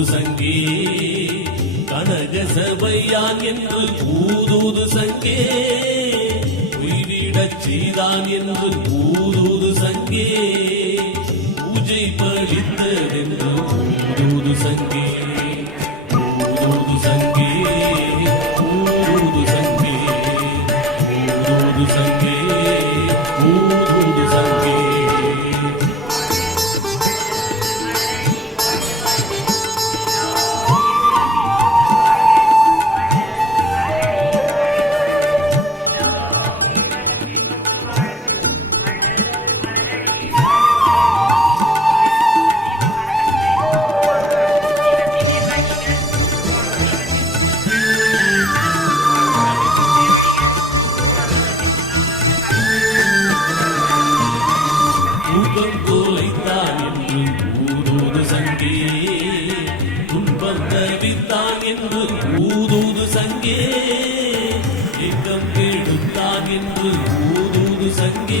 ஊதூது சங்கே. கனக சபையான் என்று ஊதூது சங்கே. உயிரிடச் செய்தான் என்று ஊதூது சங்கே. பூஜை பழித்ததென்று ஊதூது சங்கே. தவித்தான் என்று ஊதூது சங்கே. எங்கம் கெடுத்தான் என்று ஊதூது சங்கே.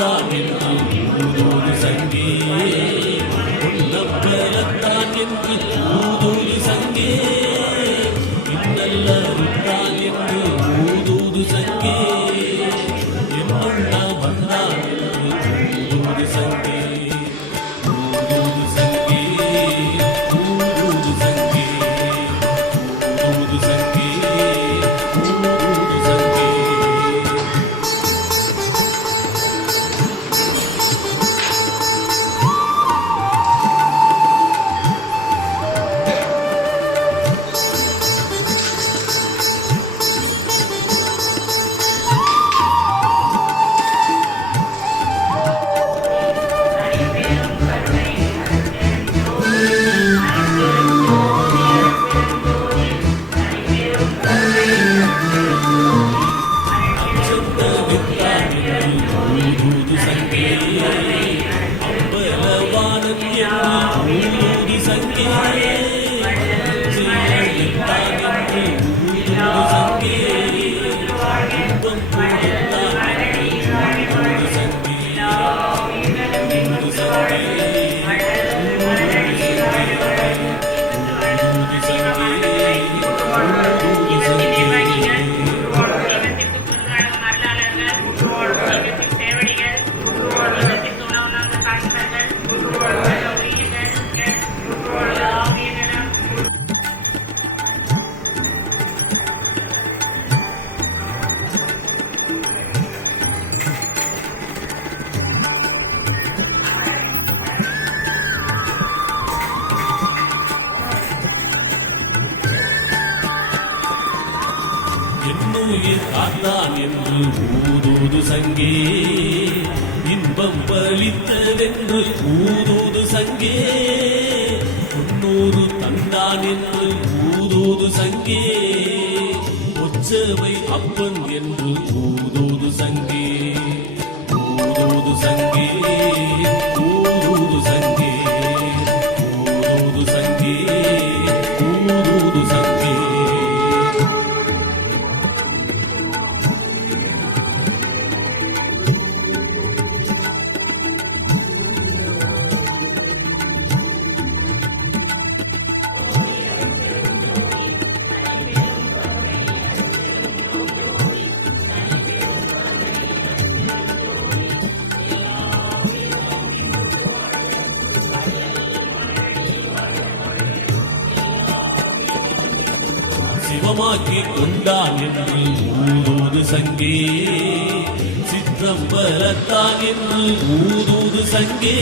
Dominic. உயிர் காத்தான் என்று ஊதூது சங்கே. இன்பம் பலித்ததென்று ஊதூது சங்கே. முன்னூறு தந்தான் என்று ஊதூது சங்கே. ஒச்சவை அப்பன் என்று ஊதூ சிவமாக்கி கொண்டான் என்று ஊதூது சங்கே. சிற்றம்பலத்தான் என்று ஊதூது சங்கே.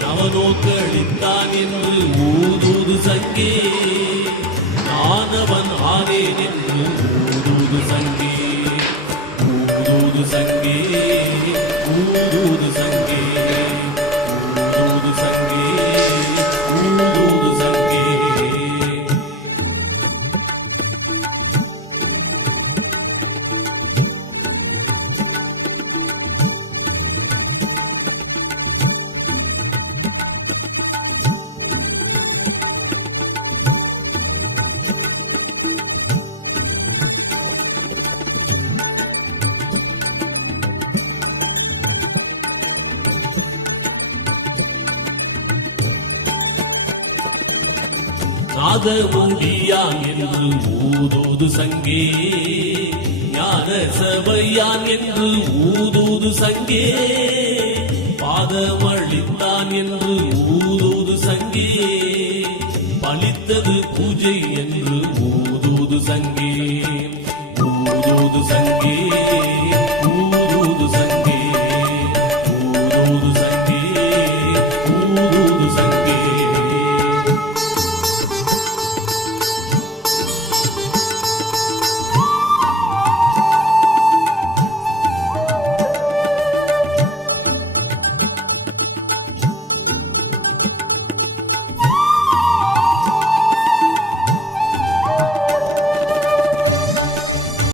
நவநோக்களித்தான் என்று ஊதூது சங்கே. நானவன் ஆனேன் என்று ஊதூது சங்கே. ஊதூது சங்கே. நாத ஓங்கியான் என்று ஊதூது சங்கே. ஞான சபையான் என்று ஊதூது சங்கே. பாதமளித்தான் என்று ஊதூது சங்கே. பலித்தது பூஜை என்று ஊதூது சங்கே.